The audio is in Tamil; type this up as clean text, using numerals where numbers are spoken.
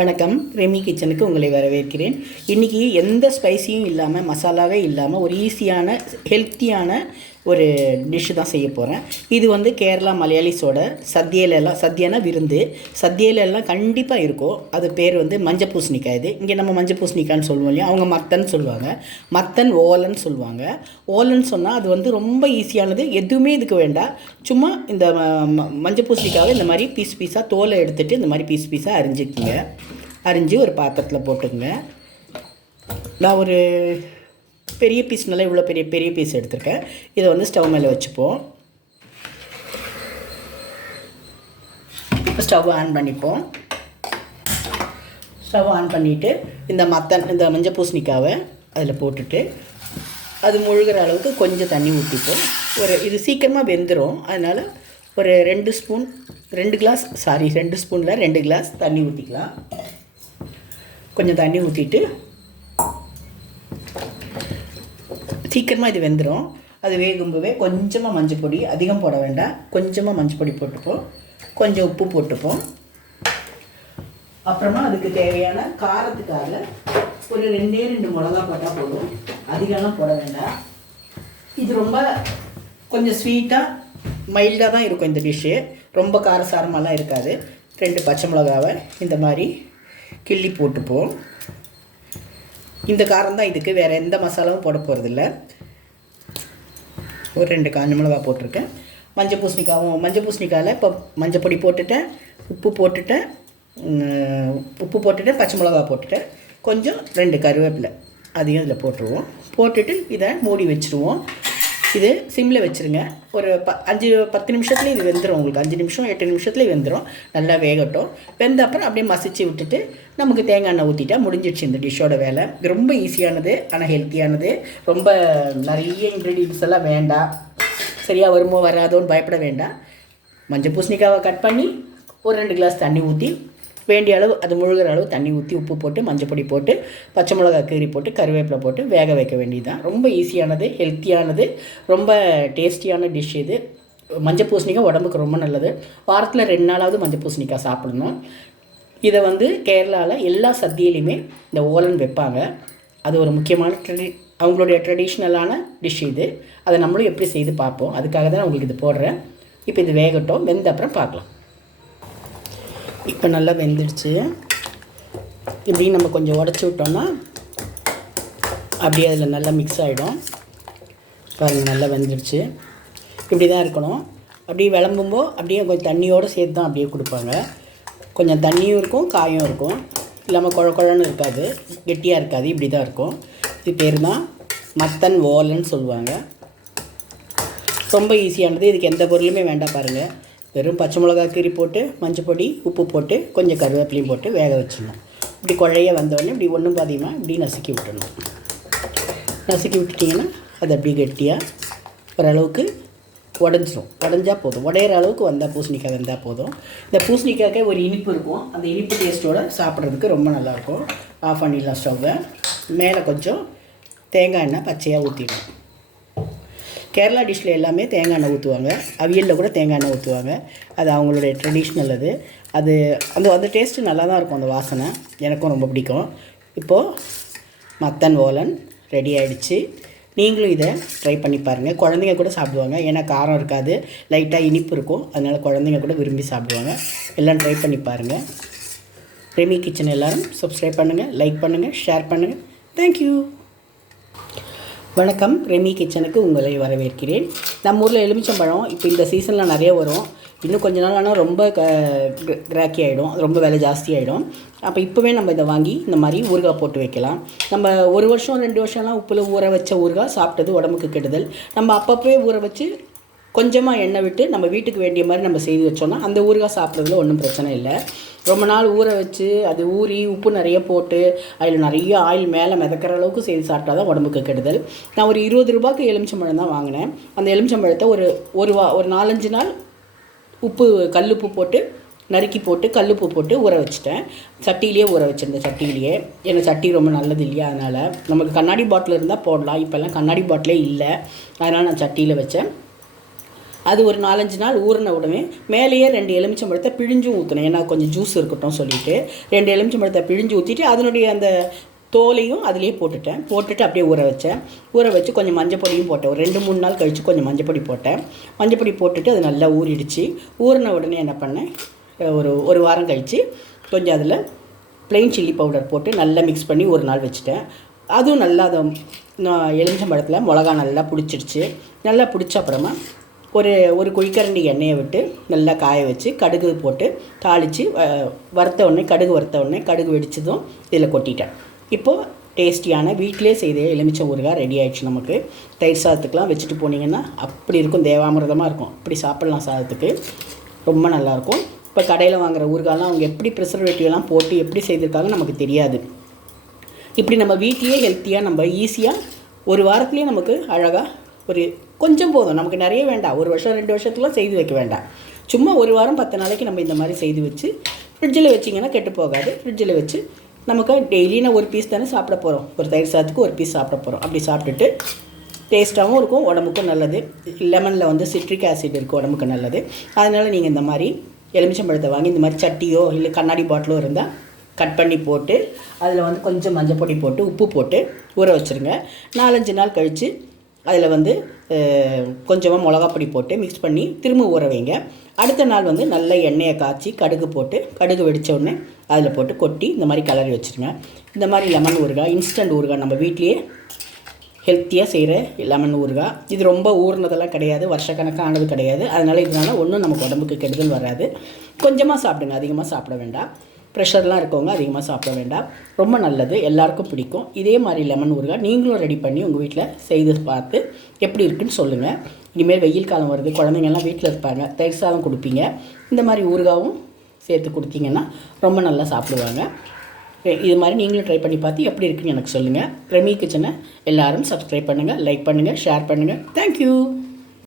வணக்கம். ரெமி கிச்சனுக்கு உங்களை வரவேற்கிறேன். இன்றைக்கி எந்த ஸ்பைஸியும் இல்லாமல், மசாலாவே இல்லாமல் ஒரு ஈஸியான ஹெல்த்தியான ஒரு டிஷ்ஷு தான் செய்ய போகிறேன். இது வந்து கேரளா மலையாளிஸோட சத்தியானா விருந்து. சத்தியிலெல்லாம் கண்டிப்பாக இருக்கும். அது பேர் வந்து மஞ்சள் பூசணிக்காய். இது இங்கே நம்ம மஞ்சள் பூசணிக்காய்ன்னு சொல்லுவோம் இல்லையா, அவங்க மத்தன் சொல்லுவாங்க. மத்தன் ஓலன்னு சொல்லுவாங்க. ஓலன்னு சொன்னால் அது வந்து ரொம்ப ஈஸியானது. எதுவுமே இதுக்கு வேண்டாம். சும்மா இந்த மஞ்சள் பூசணிக்காவை இந்த மாதிரி பீஸாக தோலை எடுத்துகிட்டு இந்த மாதிரி பீஸாக அரிஞ்சிக்குங்க. அரிஞ்சு ஒரு பாத்திரத்தில் போட்டுக்குங்க. நான் ஒரு பெரிய பீஸ்னால இவ்வளோ பெரிய பீஸ் எடுத்திருக்கேன். இதை வந்து ஸ்டவ் மேலே வச்சுப்போம். ஸ்டவ் ஆன் பண்ணிப்போம். ஸ்டவ் ஆன் பண்ணிவிட்டு இந்த மஞ்சள் பூசணிக்காவை அதில் போட்டுட்டு அது முழுகிற அளவுக்கு கொஞ்சம் தண்ணி ஊற்றிப்போம். இது சீக்கிரமாக வெந்துடும். அதனால் ஒரு 2 ஸ்பூனில் 2 கிளாஸ் தண்ணி ஊற்றிக்கலாம். கொஞ்சம் தண்ணி ஊற்றிட்டு சீக்கிரமாக இது வெந்துடும். அது வேகும்போதே கொஞ்சமாக மஞ்சள் பொடி, அதிகம் போட வேண்டாம், கொஞ்சமாக மஞ்சள் பொடி போட்டுப்போம். கொஞ்சம் உப்பு போட்டுப்போம். அப்புறமா அதுக்கு தேவையான காரத்துக்காக ஒரு 2 மிளகா போட்டால் போதும். அதிகம்லாம் போட வேண்டாம். இது ரொம்ப கொஞ்சம் ஸ்வீட்டாக மைல்டாக தான் இருக்கும் இந்த டிஷ்ஷு. ரொம்ப காரசாரமாலாம் இருக்காது. 2 பச்சை மிளகாவை இந்த மாதிரி கிள்ளி போட்டுப்போம். இந்த காரம் தான் இதுக்கு, வேறு எந்த மசாலாவும் போட போகிறதில்ல. ஒரு 2 காஞ்ச மிளகா போட்டிருக்கேன். மஞ்சள் பூசணிக்காயில் இப்போ மஞ்சள் பொடி போட்டுட்டேன், உப்பு போட்டுட்டேன், பச்சை மிளகா போட்டுட்டேன், கொஞ்சம் 2 கருவேப்பிலை அதையும் இதில் போட்டுருவோம். போட்டுட்டு இதை மூடி வச்சுருவோம். இது சிம்மில் வச்சுருங்க. ஒரு 5-10 நிமிஷத்துலேயே இது வெந்துடும். உங்களுக்கு 5 நிமிஷம் 8 நிமிஷத்துலேயே வெந்துடும். நல்லா வேகட்டும். வெந்த அப்புறம் அப்படியே மசிச்சு விட்டுட்டு நமக்கு தேங்காய் எண்ணெய் ஊற்றிட்டா முடிஞ்சிடுச்சு இந்த டிஷ்ஷோட வேலை. ரொம்ப ஈஸியானது, ஆனால் ஹெல்த்தியானது. ரொம்ப நிறைய இன்க்ரீடியன்ஸ் எல்லாம் வேண்டாம். சரியாக வருமோ வராதோன்னு பயப்பட வேண்டாம். மஞ்சள் பூசணிக்காவை கட் பண்ணி ஒரு 2 கிளாஸ் தண்ணி ஊற்றி வேண்டிய அளவு, அது முழுகிற அளவு தண்ணி ஊற்றி உப்பு போட்டு மஞ்சள் பொடி போட்டு பச்சை மிளகா கீரி போட்டு கருவேப்பிலை போட்டு வேக வைக்க வேண்டியதுதான். ரொம்ப ஈஸியானது, ஹெல்த்தியானது, ரொம்ப டேஸ்டியான டிஷ் இது. மஞ்சள் பூசணிக்காய் உடம்புக்கு ரொம்ப நல்லது. வாரத்தில் 2 நாளாவது மஞ்சள் பூசணிக்காய் சாப்பிடணும். இதை வந்து கேரளாவில் எல்லா சத்தியிலையுமே இந்த ஓலன் வைப்பாங்க. அது ஒரு முக்கியமான அவங்களுடைய ட்ரெடிஷ்னலான டிஷ் இது. அதை நம்மளும் எப்படி செய்து பார்ப்போம். அதுக்காக தான் உங்களுக்கு இது போடுறேன். இப்போ இது வேகட்டும். வெந்த அப்புறம் பார்க்கலாம். இப்போ நல்லா வெந்துடுச்சு. இப்படின்னு நம்ம கொஞ்சம் உடச்சி விட்டோம்னா அப்படியே அதில் நல்லா மிக்ஸ் ஆகிடும். பாருங்கள், நல்லா வெந்துடுச்சு. இப்படி தான் இருக்கணும். அப்படியே விளம்பும்போது அப்படியே கொஞ்சம் தண்ணியோடு சேர்த்து தான் அப்படியே கொடுப்பாங்க. கொஞ்சம் தண்ணியும் இருக்கும், காயும் இருக்கும். இல்லாமல் குழன்னு இருக்காது, கெட்டியாக இருக்காது. இப்படி தான் இருக்கும். இது பேர் தான் மத்தன் ஓலன்னு சொல்லுவாங்க. ரொம்ப ஈஸியானது. இதுக்கு எந்த பொருளுமே வேண்டாம். பாருங்கள், வெறும் பச்சை மிளகா கீரி போட்டு மஞ்சள் பொடி உப்பு போட்டு கொஞ்சம் கருவேப்பிலையும் போட்டு வேக வச்சிடணும். இப்படி குழைய வந்தோடனே இப்படி ஒன்றும் பாதியமாக இப்படி நசுக்கி விட்டுணும். நசுக்கி விட்டுட்டிங்கன்னா அது அப்படி கெட்டியாக ஓரளவுக்கு உடஞ்சால் போதும். உடையிற அளவுக்கு வந்தால் பூசணிக்காய் வந்தால் போதும். இந்த பூசணிக்காய்க்கே ஒரு இனிப்பு இருக்கும். அந்த இனிப்பு டேஸ்ட்டோடு சாப்பிட்றதுக்கு ரொம்ப நல்லாயிருக்கும். ஆஃப் பண்ணிடலாம் ஸ்டவ்வை. மேலே கொஞ்சம் தேங்காய் எண்ணெய் பச்சையாக ஊற்றிடணும். கேரளா டிஷ்ஷில் எல்லாமே தேங்காய் எண்ணெய் ஊற்றுவாங்க. அவியலில் கூட தேங்காய் எண்ணெய் ஊற்றுவாங்க. அது அவங்களுடைய ட்ரெடிஷ்னல். அது அந்த டேஸ்ட்டு நல்லா தான் இருக்கும். அந்த வாசனை எனக்கும் ரொம்ப பிடிக்கும். இப்போது மத்தன் ஓலன் ரெடி ஆகிடுச்சு. நீங்களும் இதை ட்ரை பண்ணி பாருங்கள். குழந்தைங்க கூட சாப்பிடுவாங்க. ஏன்னா காரம் இருக்காது, லைட்டாக இனிப்பு இருக்கும். அதனால் குழந்தைங்க கூட விரும்பி சாப்பிடுவாங்க. எல்லாம் ட்ரை பண்ணி பாருங்கள். ரெமி கிச்சன் எல்லோரும் சப்ஸ்கிரைப் பண்ணுங்கள், லைக் பண்ணுங்கள், ஷேர் பண்ணுங்கள். தேங்க்யூ. வணக்கம். ரெமி கிச்சனுக்கு உங்களை வரவேற்கிறேன். நம்ம ஊரில் எலுமிச்சம்பழம் இப்போ இந்த சீசனில் நிறைய வரும். இன்னும் கொஞ்ச நாள் ஆனால் ரொம்ப கிராக்கி ஆகிடும், ரொம்ப விலை ஜாஸ்தி ஆகிடும். அப்போ இப்போவே நம்ம இதை வாங்கி இந்த மாதிரி ஊறுகாய் போட்டு வைக்கலாம். நம்ம 1 வருஷம் 2 வருஷம்லாம் உப்பில் ஊற வச்ச ஊறுகாய் சாப்பிட்டது உடம்புக்கு கெடுதல். நம்ம அப்பப்போவே ஊற வச்சு கொஞ்சமாக எண்ணெய் விட்டு நம்ம வீட்டுக்கு வேண்டிய மாதிரி நம்ம செய்து வச்சோன்னா அந்த ஊறுகாய் சாப்பிட்றதுல ஒன்றும் பிரச்சனை இல்லை. ரொம்ப நாள் ஊற வச்சு அது ஊறி உப்பு நிறைய போட்டு அதில் நிறைய ஆயில் மேலே மிதக்கிற அளவுக்கு செய்து சாப்பிட்டா தான் உடம்புக்கு கெடுதல். நான் ஒரு 20 ரூபாய்க்கு எலுமிச்சம்பழம் தான் வாங்கினேன். அந்த எலுமிச்சம்பழத்தை ஒரு 4-5 நாள் கல்லுப்பு போட்டு நறுக்கி போட்டு கல்லுப்பு போட்டு ஊற வச்சுட்டேன். சட்டியிலே ஊற வச்சுருந்தேன். சட்டியிலேயே, ஏன்னா சட்டி ரொம்ப நல்லது இல்லையா, அதனால் நமக்கு கண்ணாடி பாட்டில் இருந்தால் போடலாம். இப்போல்லாம் கண்ணாடி பாட்டிலே இல்லை, அதனால் நான் சட்டியில் வச்சேன். அது ஒரு 4-5 நாள் ஊறின உடனே மேலேயே 2 எலுமிச்சம்பழத்தை பிழிஞ்சும் ஊற்றணும். ஏன்னா கொஞ்சம் ஜூஸ் இருக்கட்டும் சொல்லிவிட்டு 2 எலுமிச்சம்பழத்தை பிழிஞ்சு ஊற்றிட்டு அதனுடைய அந்த தோலையும் அதிலே போட்டுட்டு அப்படியே ஊற வச்சு கொஞ்சம் மஞ்சள் பொடியும் போட்டேன். ஒரு 2-3 நாள் கழித்து கொஞ்சம் மஞ்சள் பொடி போட்டேன். மஞ்சள் பொடி போட்டுட்டு அது நல்லா ஊறிடுச்சு. ஊறின உடனே என்ன பண்ணேன், ஒரு வாரம் கழித்து கொஞ்சம் அதில் ப்ளெயின் சில்லி பவுடர் போட்டு நல்லா மிக்ஸ் பண்ணி ஒரு நாள் வச்சுட்டேன். அதுவும் நல்லா அதை எலுமிச்சம்பழத்தில் மிளகா நல்லா பிடிச்சிடுச்சு. நல்லா பிடிச்ச அப்புறமா ஒரு குழிக்கரண்டி எண்ணெயை விட்டு நல்லா காய வச்சு கடுகு போட்டு தாளித்து கடுகு வறுத்த உடனே கடுகு வெடிச்சதும் இதில் கொட்டிட்டேன். இப்போது டேஸ்டியான வீட்டிலே செய்த எலுமிச்சை ஊறுகாய் ரெடி ஆகிடுச்சு. நமக்கு தயிர் சாதத்துக்கெலாம் வச்சுட்டு போனீங்கன்னா அப்படி இருக்கும், தேவாமிரதமாக இருக்கும். அப்படி சாப்பிட்லாம், சாதத்துக்கு ரொம்ப நல்லாயிருக்கும். இப்போ கடையில் வாங்குகிற ஊறுகாயெலாம் அவங்க எப்படி ப்ரிசர்வேட்டிவ்லாம் போட்டு எப்படி செய்திருக்காங்க நமக்கு தெரியாது. இப்படி நம்ம வீட்லேயே ஹெல்த்தியாக நம்ம ஈஸியாக ஒரு வாரத்துலேயே நமக்கு அழகாக கொஞ்சம் போதும், நமக்கு நிறைய வேண்டாம். 1 வருஷம் 2 வருஷத்துக்குலாம் செய்து வைக்க வேண்டாம். சும்மா ஒரு வாரம் 10 நாளைக்கு நம்ம இந்த மாதிரி செய்து வச்சு ஃப்ரிட்ஜில் வச்சிங்கன்னா கெட்டு போகாது. ஃப்ரிட்ஜில் வச்சு நமக்கு டெய்லியும் ஒரு பீஸ் தானே சாப்பிட போகிறோம், ஒரு தயிர் சாதத்துக்கு ஒரு பீஸ் சாப்பிட போகிறோம். அப்படி சாப்பிட்டுட்டு டேஸ்ட்டாகவும் இருக்கும், உடம்புக்கும் நல்லது. லெமனில் சிட்ரிக் ஆசிட் இருக்குது, உடம்புக்கு நல்லது. அதனால் நீங்கள் இந்த மாதிரி எலுமிச்சம்பழத்தை வாங்கி இந்த மாதிரி சட்டியோ இல்லை கண்ணாடி பாட்டிலோ இருந்தால் கட் பண்ணி போட்டு அதில் கொஞ்சம் மஞ்சள் பொடி போட்டு உப்பு போட்டு ஊற வச்சுருங்க. 4-5 நாள் கழித்து அதில் கொஞ்சமாக மிளகாப்பொடி போட்டு மிக்ஸ் பண்ணி திரும்ப ஊற வைங்க. அடுத்த நாள் நல்ல எண்ணெயை காய்ச்சி கடுகு வெடித்த உடனே அதில் போட்டு கொட்டி இந்த மாதிரி கலரி வச்சுருங்க. இந்த மாதிரி லெமன் ஊறுகாய், இன்ஸ்டன்ட் ஊறுகாய், நம்ம வீட்லேயே ஹெல்த்தியாக செய்கிற லெமன் ஊறுகாய். இது ரொம்ப ஊறினதெல்லாம் கிடையாது, வருஷக்கணக்கானது கிடையாது. இதனால் ஒன்றும் நமக்கு உடம்புக்கு கெடுதல் வராது. கொஞ்சமாக சாப்பிடுங்க, அதிகமாக சாப்பிட வேண்டாம். ப்ரெஷர்லாம் இருக்கவங்க அதிகமாக சாப்பிட வேண்டாம். ரொம்ப நல்லது, எல்லாருக்கும் பிடிக்கும். இதே மாதிரி லெமன் ஊறுகாய் நீங்களும் ரெடி பண்ணி உங்கள் வீட்டில் செய்து பார்த்து எப்படி இருக்குன்னு சொல்லுங்கள். இனிமேல் வெயில் காலம் வருது, குழந்தைங்கள்லாம் வீட்டில் இருப்பாங்க, தயிர் சாதம் கொடுப்பீங்க. இந்த மாதிரி ஊறுகாவும் சேர்த்து கொடுத்தீங்கன்னா ரொம்ப நல்லா சாப்பிடுவாங்க. இது மாதிரி நீங்களும் ட்ரை பண்ணி பார்த்து எப்படி இருக்குன்னு எனக்கு சொல்லுங்கள். ரெமி கிச்சனை எல்லோரும் சப்ஸ்கிரைப் பண்ணுங்கள், லைக் பண்ணுங்கள், ஷேர் பண்ணுங்கள். தேங்க்யூ.